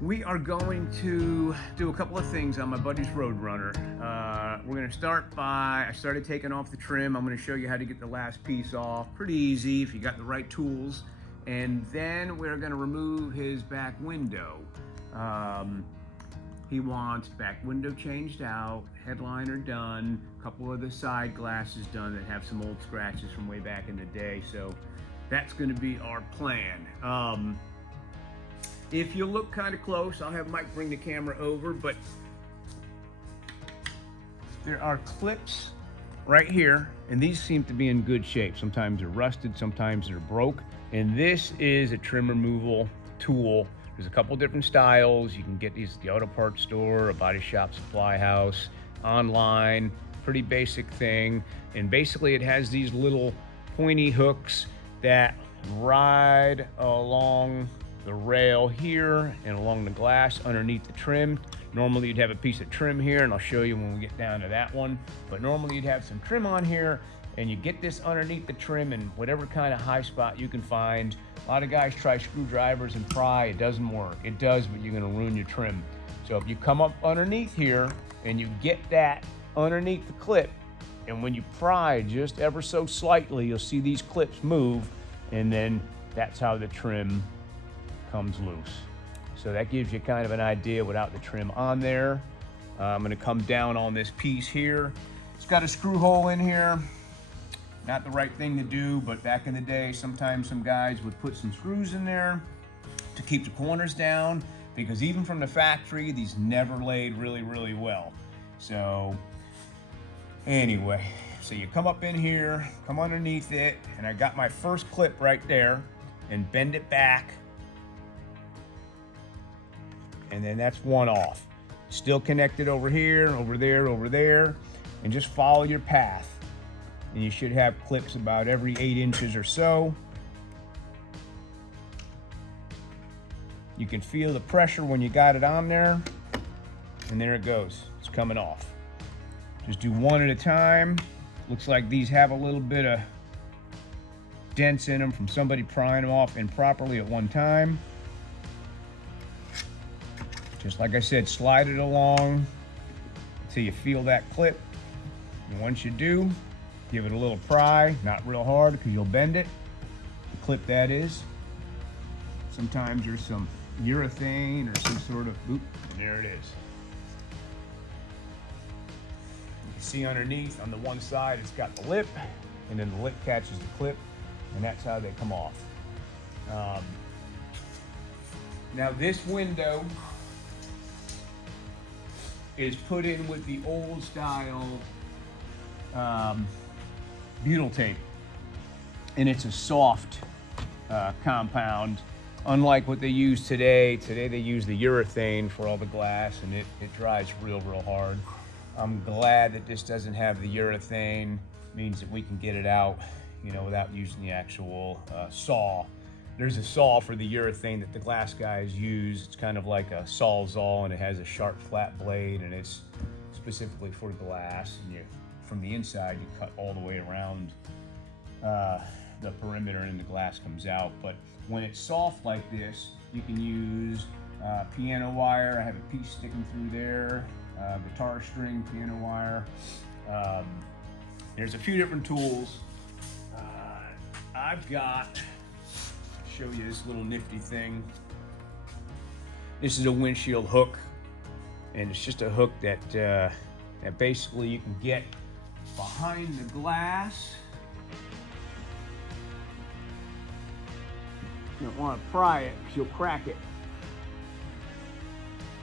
We are going to do a couple of things on my buddy's Roadrunner. We're going to start by, I started taking off the trim. I'm going to show you how to get the last piece off. Pretty easy if you got the right tools. And then we're going to remove his back window. He wants back window changed out, headliner done, a couple of the side glasses done that have some old scratches from way back in the day. So that's going to be our plan. If you look kind of close, I'll have Mike bring the camera over, but there are clips right here, and these seem to be in good shape. Sometimes they're rusted, sometimes they're broke, and this is a trim removal tool. There's a couple different styles. You can get these at the auto parts store, a body shop supply house, online, pretty basic thing. And basically it has these little pointy hooks that ride along the rail here and along the glass underneath the trim. Normally you'd have a piece of trim here, and I'll show you when we get down to that one. But normally you'd have some trim on here, and you get this underneath the trim in whatever kind of high spot you can find. A lot of guys try screwdrivers and pry. It doesn't work. It does, but you're gonna ruin your trim. So if you come up underneath here and you get that underneath the clip, and when you pry just ever so slightly, you'll see these clips move, and then that's how the trim comes loose. So that gives you kind of an idea without the trim on there. I'm gonna come down on this piece here. It's got a screw hole in here. Not the right thing to do, but back in the day, sometimes some guys would put some screws in there to keep the corners down, because even from the factory, these never laid really, really well. So anyway, so you come up in here, come underneath it, and I got my first clip right there, and bend it back. And then that's one off. Still connected over here, over there, and just follow your path. And you should have clips about every 8 inches or so. You can feel the pressure when you got it on there, and there it goes. It's coming off. Just do one at a time. Looks like these have a little bit of dents in them from somebody prying them off improperly at one time. Just like I said, slide it along until you feel that clip. And once you do, give it a little pry, not real hard because you'll bend it. The clip that is. Sometimes there's some urethane or some sort of, oop, and there it is. You can see underneath on the one side it's got the lip, and then the lip catches the clip, and that's how they come off. Now this window is put in with the old style butyl tape, and it's a soft compound, unlike what they use today. Today they use the urethane for all the glass, and it dries real hard. I'm glad that this doesn't have the urethane. It means that we can get it out, you know, without using the actual saw. There's a saw for the urethane that the glass guys use. It's kind of like a Sawzall, and it has a sharp flat blade, and it's specifically for glass. And from the inside, you cut all the way around the perimeter, and the glass comes out. But when it's soft like this, you can use piano wire. I have a piece sticking through there, guitar string, piano wire. There's a few different tools. I've got, show you this little nifty thing. This is a windshield hook, and it's just a hook that that basically you can get behind the glass. You don't want to pry it because you'll crack it.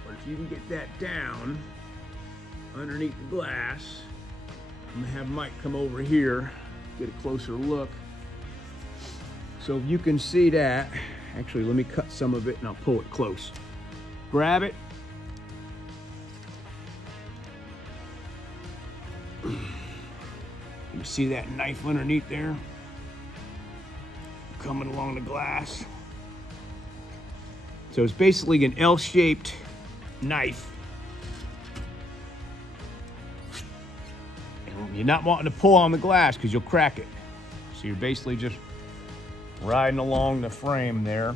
But if you can get that down underneath the glass, I'm gonna have Mike come over here, get a closer look. So if you can see that, actually let me cut some of it and I'll pull it close. Grab it. You see that knife underneath there? Coming along the glass. So it's basically an L-shaped knife. And you're not wanting to pull on the glass because you'll crack it. So you're basically just riding along the frame there.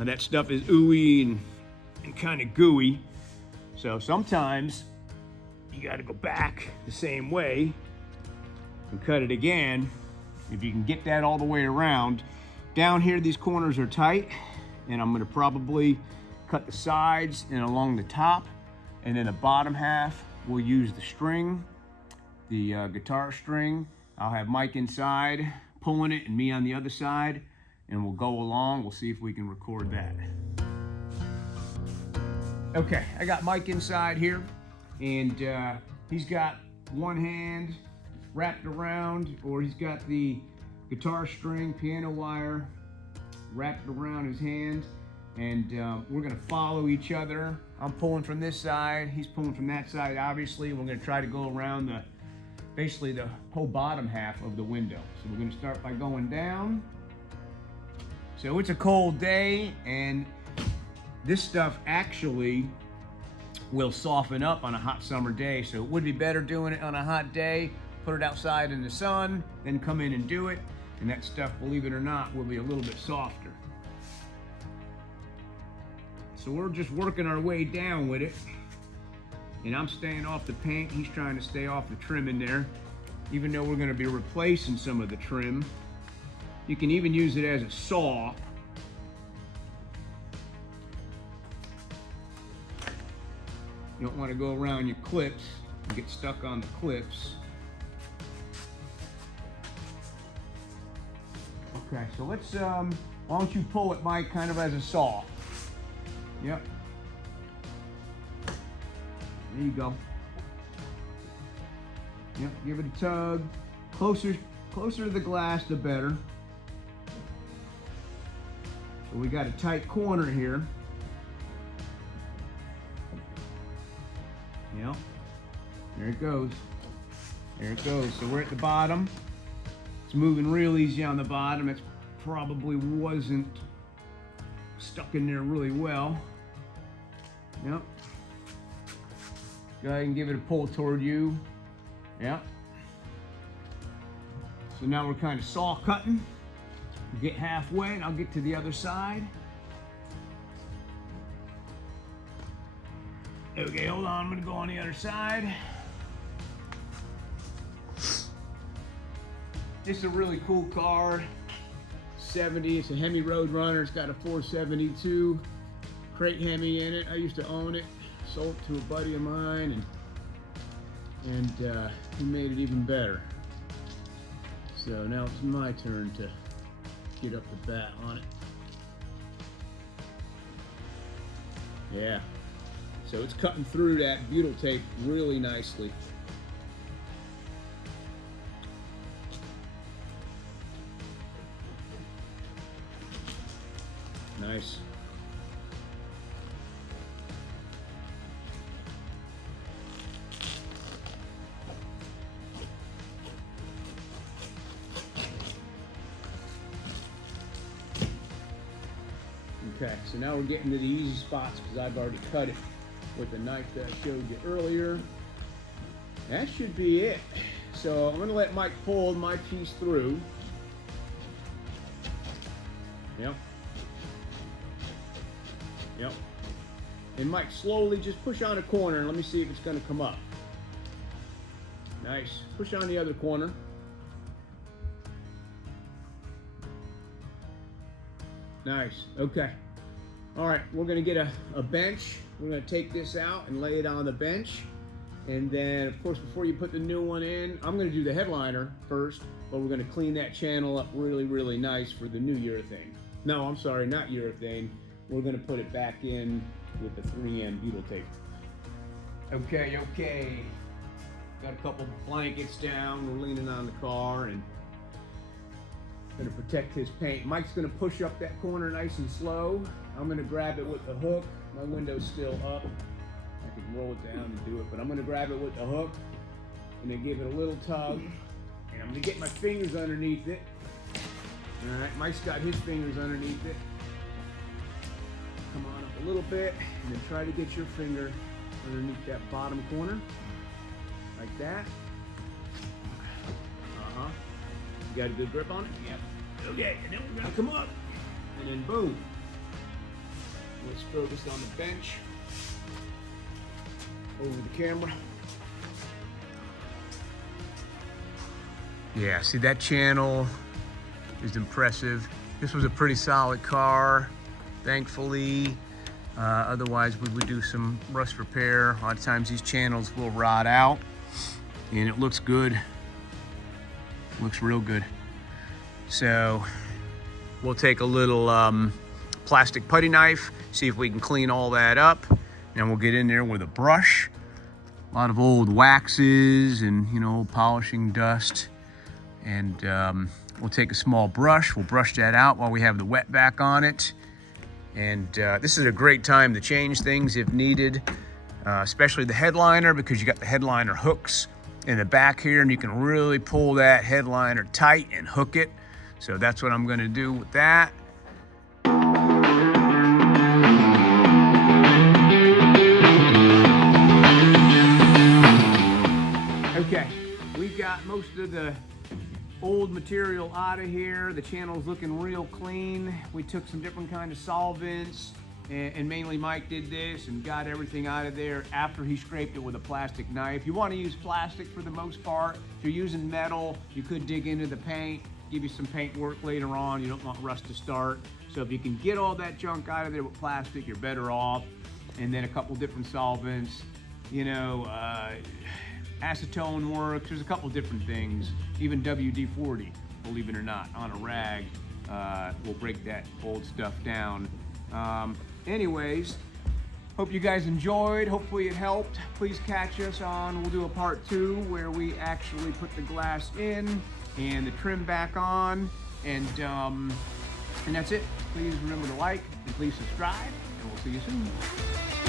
Now that stuff is ooey and kind of gooey. So sometimes you got to go back the same way and cut it again. If you can get that all the way around. Down here, these corners are tight, and I'm gonna probably cut the sides and along the top, and then the bottom half, we'll use the string, the guitar string. I'll have Mike inside pulling it and me on the other side, and we'll go along. We'll see if we can record that. Okay, I got Mike inside here, and he's got one hand wrapped around, or he's got the guitar string, piano wire wrapped around his hand, and we're gonna follow each other. I'm pulling from this side, he's pulling from that side. Obviously, we're gonna try to go around basically the whole bottom half of the window. So we're gonna start by going down. So it's a cold day, and this stuff actually will soften up on a hot summer day. So it would be better doing it on a hot day, put it outside in the sun, then come in and do it. And that stuff, believe it or not, will be a little bit softer. So we're just working our way down with it. And I'm staying off the paint, he's trying to stay off the trim in there. Even though we're gonna be replacing some of the trim. You can even use it as a saw. You don't wanna go around your clips and get stuck on the clips. Okay, so let's, why don't you pull it, Mike, kind of as a saw. Yep. There you go. Yep, give it a tug. Closer to the glass, the better. So we got a tight corner here. Yep. There it goes. There it goes. So we're at the bottom. It's moving real easy on the bottom. It probably wasn't stuck in there really well. Yep. Go ahead and give it a pull toward you. Yep. So now we're kind of saw cutting. Get halfway and I'll get to the other side. Okay, hold on, I'm gonna go on the other side. This is a really cool car. 70, it's a Hemi Roadrunner. It's got a 472 crate Hemi in it. I used to own it. Sold it to a buddy of mine, and he made it even better. So now it's my turn to get up the bat on it. Yeah. So it's cutting through that butyl tape really nicely. Nice. Okay, so now we're getting to the easy spots because I've already cut it with the knife that I showed you earlier. That should be it. So I'm gonna let Mike pull my piece through. Yep. Yep. And Mike, slowly just push on a corner and let me see if it's gonna come up. Nice. Push on the other corner. Nice. Okay. All right, we're gonna get a bench. We're gonna take this out and lay it on the bench. And then, of course, before you put the new one in, I'm gonna do the headliner first, but we're gonna clean that channel up really, really nice for the new urethane. No, I'm sorry, not urethane. We're gonna put it back in with the 3M butyl tape. Okay. Got a couple blankets down. We're leaning on the car and gonna protect his paint. Mike's gonna push up that corner nice and slow. I'm gonna grab it with the hook. My window's still up. I can roll it down and do it, but I'm gonna grab it with the hook and then give it a little tug. And I'm gonna get my fingers underneath it. All right, Mike's got his fingers underneath it. Come on up a little bit and then try to get your finger underneath that bottom corner. Like that. You got a good grip on it? Yep. Okay, and then we're gonna come up and then boom. Let's focus on the bench over the camera. Yeah, see, that channel is impressive. This was a pretty solid car, thankfully. Otherwise, we would do some rust repair. A lot of times these channels will rot out, and it looks good. Looks real good. So we'll take a little plastic putty knife, see if we can clean all that up, and we'll get in there with a brush. A lot of old waxes and, you know, polishing dust. And we'll take a small brush, we'll brush that out while we have the wet back on it. And this is a great time to change things if needed, especially the headliner, because you got the headliner hooks in the back here, and you can really pull that headliner tight and hook it. So that's what I'm gonna do with that. Okay, we got most of the old material out of here. The channel's looking real clean. We took some different kind of solvents, and mainly Mike did this and got everything out of there after he scraped it with a plastic knife. You want to use plastic for the most part. If you're using metal, you could dig into the paint, give you some paint work later on. You don't want rust to start. So if you can get all that junk out of there with plastic, you're better off. And then a couple different solvents, you know, acetone works. There's a couple different things. Even WD-40, believe it or not, on a rag will break that old stuff down. Anyways, hope you guys enjoyed. Hopefully it helped. Please catch us on, we'll do a part 2 where we actually put the glass in and the trim back on. And that's it. Please remember to like and please subscribe, and we'll see you soon.